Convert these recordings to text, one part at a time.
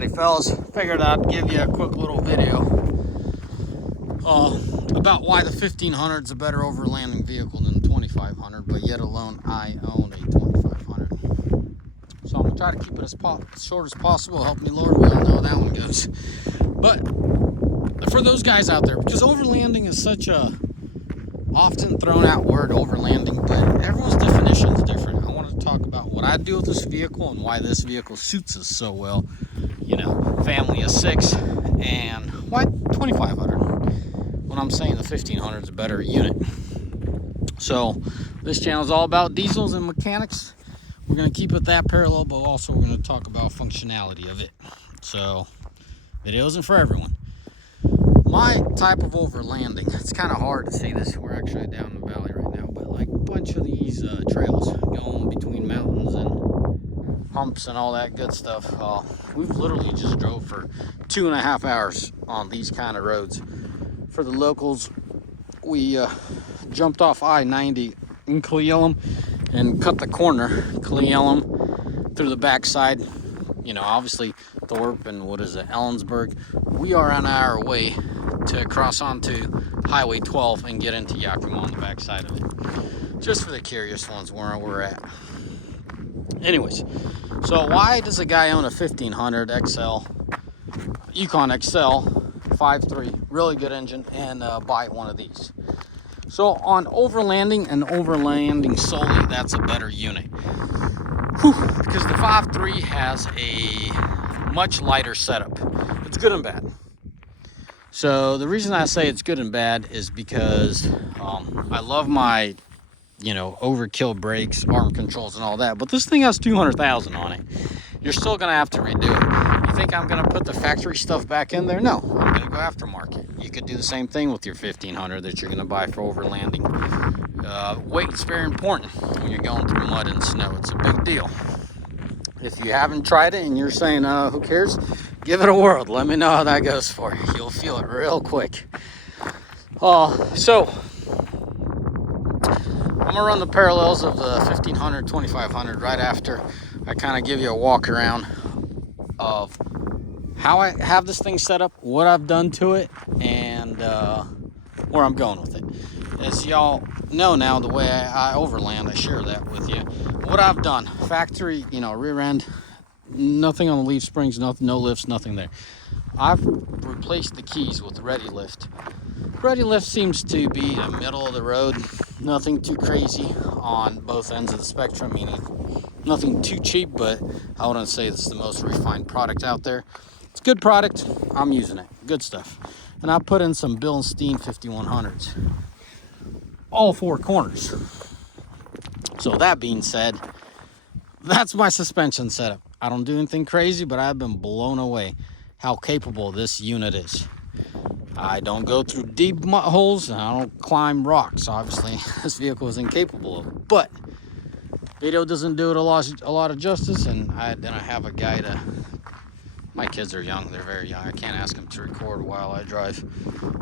Alrighty fellas, figured I'd give you a quick little video about why the 1500 is a better overlanding vehicle than the 2500, but yet alone I own a 2500. So I'm going to try to keep it as short as possible. Help me Lord, we all know how that one goes. But for those guys out there, because overlanding is such a often thrown out word, overlanding, but everyone's definition is different. I want to talk about what I do with this vehicle and why this vehicle suits us so well. You know, family of 6, and why 2500 when I'm saying the 1500 is a better unit. So this channel is all about diesels and mechanics. We're going to keep it that parallel, but also we're going to talk about functionality of it. So video isn't for everyone. My type of overlanding, it's kind of hard to see this. We're actually down the valley right now, but like a bunch of these trails going between mountains and humps and all that good stuff. We've literally just drove for 2.5 hours on these kind of roads. For the locals, we jumped off I-90 in Cleellum and cut the corner, Cleellum, through the backside. You know, obviously Thorpe and Ellensburg. We are on our way to cross onto Highway 12 and get into Yakima on the backside of it. Just for the curious ones where we're at. Anyways, so why does a guy own a 1500 XL, Yukon XL, 5.3, really good engine, and buy one of these? So on overlanding and overlanding solely, that's a better unit. Because the 5.3 has a much lighter setup. It's good and bad. So the reason I say it's good and bad is because I love my, you know, overkill brakes, arm controls and all that, but this thing has 200,000 on it. You're still gonna have to redo it. You think I'm gonna put the factory stuff back in there? No, I'm gonna go aftermarket. You could do the same thing with your 1500 that you're gonna buy for overlanding. Weight's very important when you're going through mud and snow. It's a big deal. If you haven't tried it and you're saying, who cares? Give it a whirl. Let me know how that goes for you. You'll feel it real quick. So I'm gonna run the parallels of the 1500, 2500 right after I kind of give you a walk around of how I have this thing set up, what I've done to it, and where I'm going with it. As y'all know now, the way I overland, I share that with you. What I've done, factory, you know, rear end, nothing on the leaf springs, nothing, no lifts, nothing there. I've replaced the keys with Ready Lift. Ready Lift seems to be a middle of the road, nothing too crazy on both ends of the spectrum, meaning nothing too cheap, but I wouldn't say it's the most refined product out there. It's a good product, I'm using it, good stuff. And I put in some Bill & Steen 5100s, all 4 corners. So that being said, that's my suspension setup. I don't do anything crazy, but I've been blown away how capable this unit is. I don't go through deep mud holes, and I don't climb rocks. Obviously, this vehicle is incapable of it. But video doesn't do it a lot of justice, and I didn't have a guy to... My kids are young, they're very young. I can't ask them to record while I drive.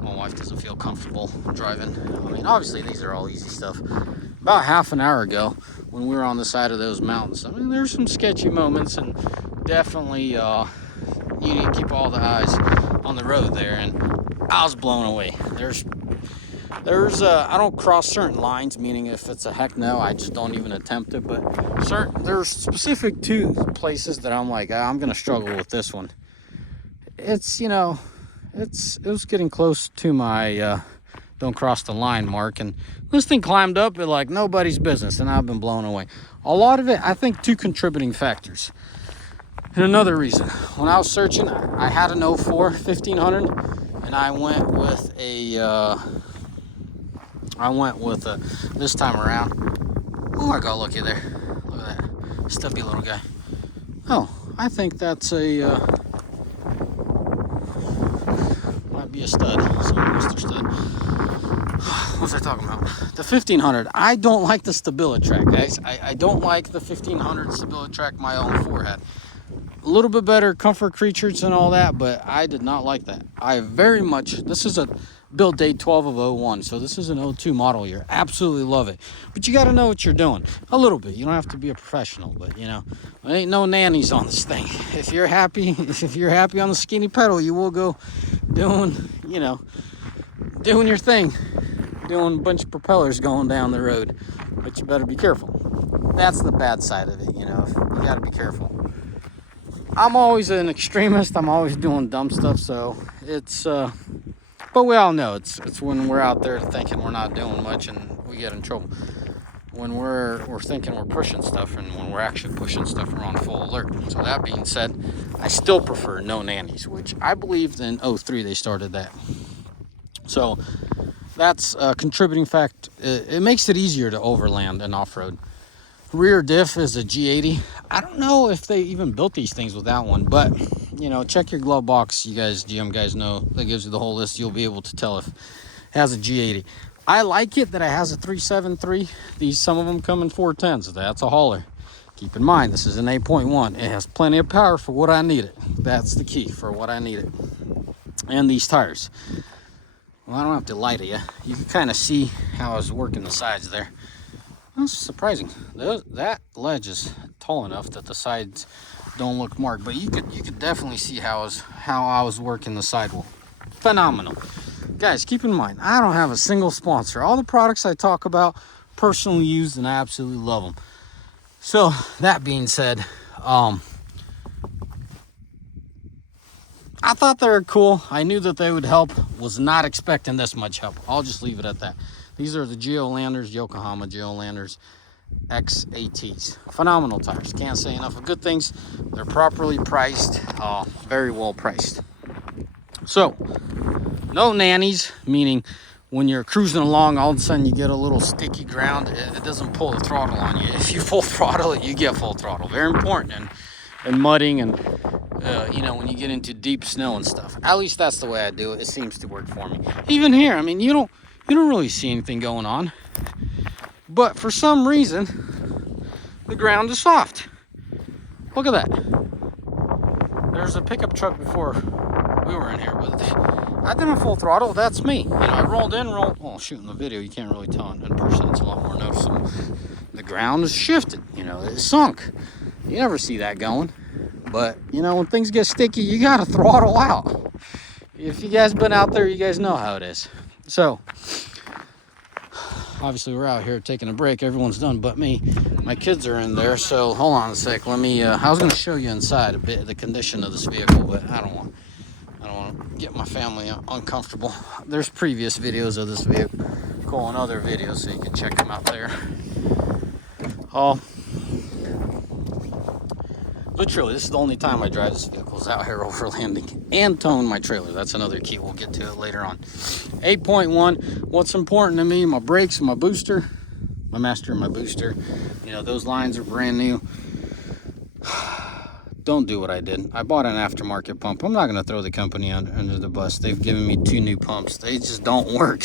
My wife doesn't feel comfortable driving. I mean, obviously, these are all easy stuff. About half an hour ago, when we were on the side of those mountains, I mean, there's some sketchy moments, and definitely you need to keep all the eyes on the road there, and I was blown away. There's I don't cross certain lines, meaning if it's a heck no, I just don't even attempt it, but there's specific 2 places that I'm like, I'm gonna struggle with this one. It's, you know, it was getting close to my don't cross the line mark, and this thing climbed up at like nobody's business, and I've been blown away. A lot of it, I think, 2 contributing factors. And another reason, when I was searching, I had an 04 1500, and I went with this time around. Oh, I got lucky there. Look at that stubby little guy. Oh, I think that's might be a stud. So Mr. Stud. What was I talking about? The 1500. I don't like the StabiliTrak, guys. I don't like the 1500 StabiliTrak my own 4 had. a little bit better comfort creatures and all that, but I did not like that. I very much, this is a build date 12 of '01, so this is an '02 model year. Absolutely love it, but you got to know what you're doing a little bit. You don't have to be a professional, but you know, there ain't no nannies on this thing. If you're happy on the skinny pedal, you will go doing, you know, doing your thing, doing a bunch of propellers going down the road, but you better be careful. That's the bad side of it, you know. You got to be careful. I'm always an extremist. I'm always doing dumb stuff, so it's but we all know it's when we're out there thinking we're not doing much and we get in trouble. When we're thinking we're pushing stuff, and when we're actually pushing stuff, we're on full alert. So that being said, I still prefer no nannies, which I believe in '03 they started that. So that's a contributing fact. It makes it easier to overland and off-road. Rear diff is a G80. I don't know if they even built these things with that one, but you know, check your glove box. You guys, GM guys know, that gives you the whole list. You'll be able to tell if it has a G80. I like it that it has a 373. Some of them come in 410s. That's a hauler. Keep in mind, this is an 8.1. It has plenty of power for what I need it. That's the key for what I need it. And these tires. Well, I don't have to lie to you. You can kind of see how I was working the sides there. That's surprising. That ledge is tall enough that the sides don't look marked, but you could definitely see how I was working the sidewall. Phenomenal. Guys, keep in mind, I don't have a single sponsor. All the products I talk about, personally used, and I absolutely love them. So that being said, I thought they were cool. I knew that they would help. Was not expecting this much help. I'll just leave it at that. These are the Geolanders, Yokohama Geolanders XATs. Phenomenal tires. Can't say enough of good things. They're properly priced, very well priced. So, no nannies, meaning when you're cruising along, all of a sudden you get a little sticky ground. It doesn't pull the throttle on you. If you full throttle it, you get full throttle. Very important in mudding and you know, when you get into deep snow and stuff. At least that's the way I do it. It seems to work for me. Even here, I mean, you don't really see anything going on, but for some reason the ground is soft. Look at that. There's a pickup truck before we were in here, but I didn't full throttle. That's me. You know, I rolled. Well, shoot, in the video you can't really tell. In person it's a lot more noticeable. The ground is shifted. You know, it's sunk. You never see that going, but you know, when things get sticky, you gotta throttle out. If you guys been out there, you guys know how it is. So obviously we're out here taking a break. Everyone's done but me. My kids are in there, so hold on a sec. Let me I was going to show you inside a bit of the condition of this vehicle, but I don't want to get my family uncomfortable. There's previous videos of this vehicle and other videos, so you can check them out there. Literally, this is the only time I drive this vehicle, is out here overlanding and towing my trailer. That's another key. We'll get to it later on. 8.1. What's important to me, my brakes and my booster, my master and my booster. You know, those lines are brand new. Don't do what I did. I bought an aftermarket pump. I'm not going to throw the company under the bus. They've given me 2 new pumps. They just don't work.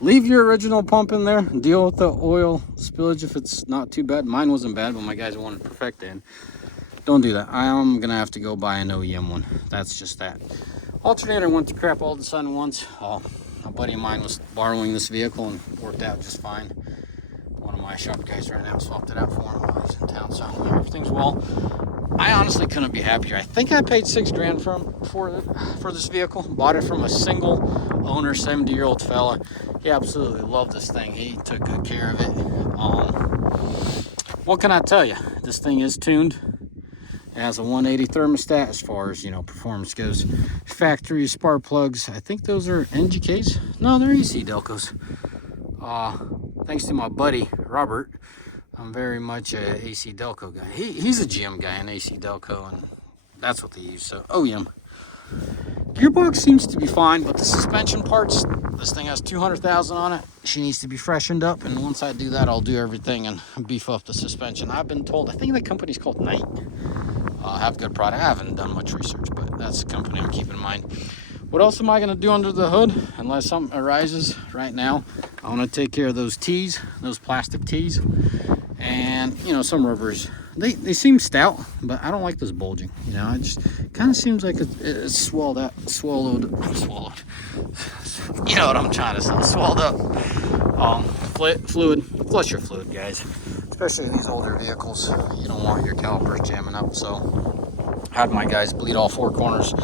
Leave your original pump in there. Deal with the oil spillage if it's not too bad. Mine wasn't bad, but my guys wanted to perfect it. Don't do that. I'm gonna have to go buy an OEM one. That's just that. Alternator went to crap all of a sudden once. A buddy of mine was borrowing this vehicle and worked out just fine. One of my shop guys ran out, swapped it out for him while he's in town, so everything's well. I honestly couldn't be happier. I think I paid $6 grand for this vehicle. Bought it from a single owner, 70-year-old fella. He absolutely loved this thing. He took good care of it. What can I tell you? This thing is tuned. It has a 180 thermostat as far as, you know, performance goes. Factory spark plugs. I think those are NGKs. No, they're AC Delcos. Thanks to my buddy Robert, I'm very much a AC Delco guy. He's a GM guy in AC Delco, and that's what they use. So OEM. Gearbox seems to be fine, but the suspension parts, this thing has 200,000 on it. She needs to be freshened up, and once I do that, I'll do everything and beef up the suspension. I've been told, I think the company's called Knight. Have good product. I haven't done much research, but that's the company I'm keeping in mind. What else am I going to do under the hood unless something arises right now? I want to take care of those T's, those plastic T's, and you know, some rubbers they seem stout, but I don't like this bulging. You know, it just kind of seems like it's swallowed. You know what I'm trying to say? Swallowed up. Fluid, flush your fluid, guys. Especially in these older vehicles, you don't want your calipers jamming up. So, had my guys bleed all four corners.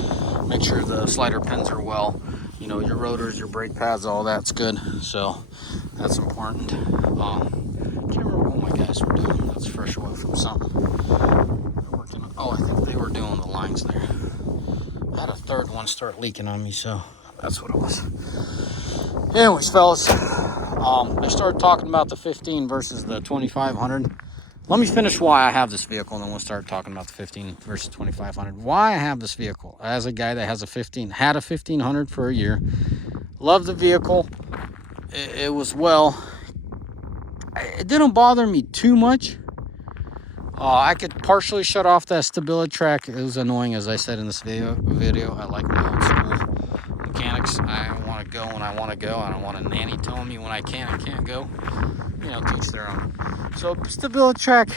Make sure the slider pins are well. You know, your rotors, your brake pads, all that's good. So, that's important. Can't remember what my guys were doing. That's fresh oil from something. They're working on, oh, I think they were doing the lines there. I had a third one start leaking on me, so that's what it was. Anyways, fellas, I started talking about the 15 versus the 2500. Let me finish why I have this vehicle, and then we'll start talking about the 15 versus 2500. Why I have this vehicle. As a guy that has a 15, had a 1500 for a year, loved the vehicle. It was well. It didn't bother me too much. I could partially shut off that stability track. It was annoying, as I said in this video. I like my old school mechanics. I want to go when I want to go. I don't want a nanny telling me when I can and can't go. You know, teach their own. So stability track.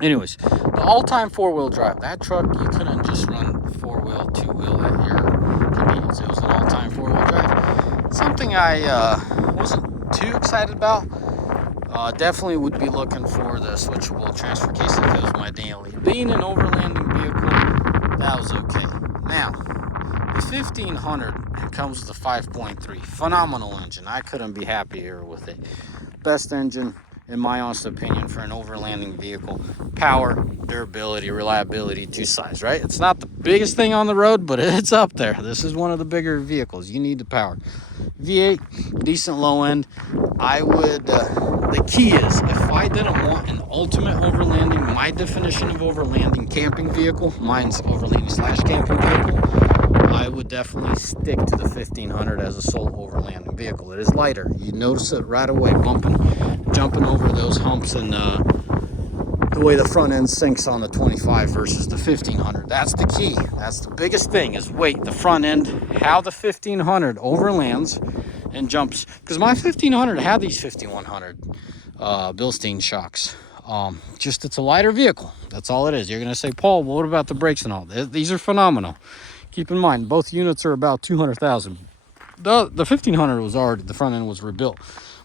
Anyways, the all-time four-wheel drive. That truck, you couldn't just run four-wheel, two-wheel at your convenience. It was an all-time four-wheel drive. Something I wasn't too excited about. Definitely would be looking for the switchable transfer case if it was my daily. Being an overlanding vehicle, that was okay. Now, the 1500 comes with a 5.3. Phenomenal engine. I couldn't be happier with it. Best engine, in my honest opinion, for an overlanding vehicle. Power, durability, reliability, two sides, right? It's not the biggest thing on the road, but it's up there. This is one of the bigger vehicles. You need the power. V8, decent low end. I would, the key is, if I didn't want an ultimate overlanding, my definition of overlanding camping vehicle, mine's overlanding / camping vehicle, I would definitely stick to the 1500 as a sole overlanding vehicle. It is lighter. You notice it right away, jumping over those humps, and the way the front end sinks on the 25 versus the 1500. That's the key. That's the biggest thing, is weight, the front end, how the 1500 overlands and jumps. Because my 1500 had these 5100 Bilstein shocks. Just it's a lighter vehicle. That's all it is. You're going to say, Paul, what about the brakes and all? These are phenomenal. Keep in mind, both units are about 200,000. The 1500 was already, the front end was rebuilt.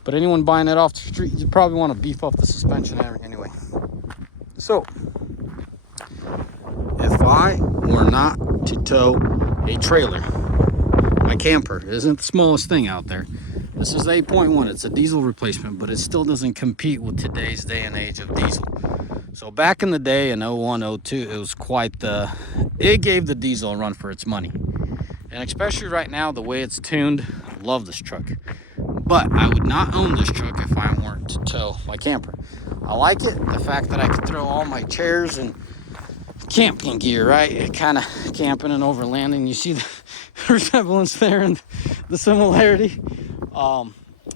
But anyone buying it off the street, you probably want to beef up the suspension anyway. So, if I were not to tow a trailer, my camper isn't the smallest thing out there. This is 8.1. It's a diesel replacement, but it still doesn't compete with today's day and age of diesel. So back in the day in 01, 02, it was it gave the diesel a run for its money. And especially right now, the way it's tuned, I love this truck. But I would not own this truck if I weren't to tow my camper. I like it, the fact that I could throw all my chairs and camping gear, right? Kind of camping and overlanding. You see the resemblance there and the similarity.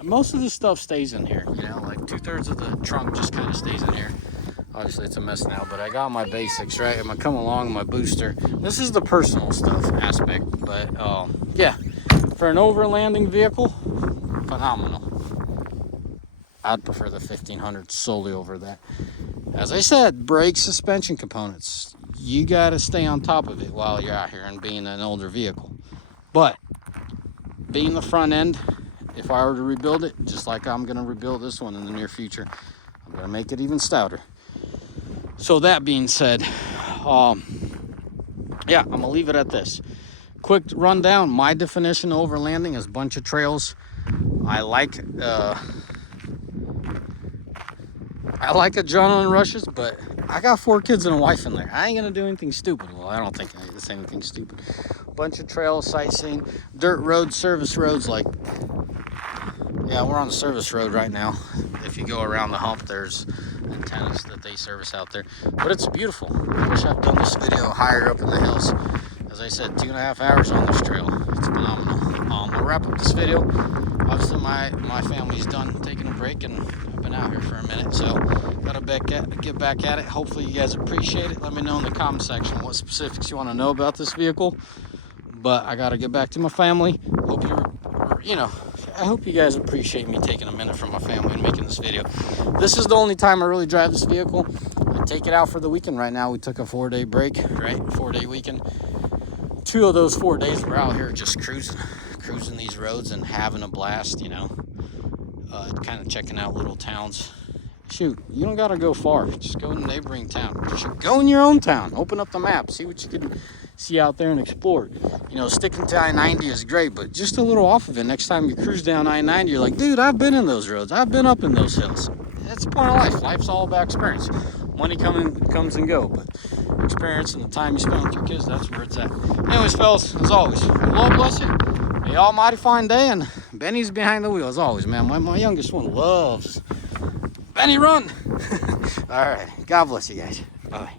Most of the stuff stays in here, you know, like 2/3 of the trunk just kind of stays in here. Obviously it's a mess now, but I got my basics, right? I'm gonna come along, my booster. This is the personal stuff aspect, but yeah, for an overlanding vehicle, phenomenal. I'd prefer the 1500 solely over that. As I said, brake, suspension components, you got to stay on top of it while you're out here and being an older vehicle. But being the front end, if I were to rebuild it, just like I'm going to rebuild this one in the near future, I'm going to make it even stouter. So that being said, yeah, I'm going to leave it at this. Quick rundown. My definition of overlanding is a bunch of trails. I like adrenaline rushes, but I got 4 kids and a wife in there. I ain't gonna do anything stupid. Well, I don't think it's anything stupid. Bunch of trails, sightseeing, dirt roads, service roads. Like, yeah, we're on the service road right now. If you go around the hump, there's antennas that they service out there. But it's beautiful. I wish I'd done this video higher up in the hills. As I said, 2.5 hours on this trail. It's phenomenal. I'll wrap up this video. Obviously, my family's done taking a break, and I've been out here for a minute, so gotta get back at it. Hopefully, you guys appreciate it. Let me know in the comment section what specifics you want to know about this vehicle. But I gotta get back to my family. Hope you know, I hope you guys appreciate me taking a minute from my family and making this video. This is the only time I really drive this vehicle. I take it out for the weekend. Right now we took a 4-day break, right? 4-day weekend. 2 of those 4 days we're out here just cruising these roads and having a blast, you know. Kind of checking out little towns. Shoot, you don't gotta go far. Just go in the neighboring town. Just go in your own town. Open up the map. See what you can see out there and explore. You know, sticking to I-90 is great, but just a little off of it. Next time you cruise down I-90, you're like, dude, I've been in those roads. I've been up in those hills. That's the point of life. Life's all about experience. Money comes and go, but experience and the time you spend with your kids, that's where it's at. Anyways, fellas, as always, Lord bless you. May almighty fine day, and Benny's behind the wheel as always, man. My youngest one loves Benny, run. All right, God bless you guys. Bye.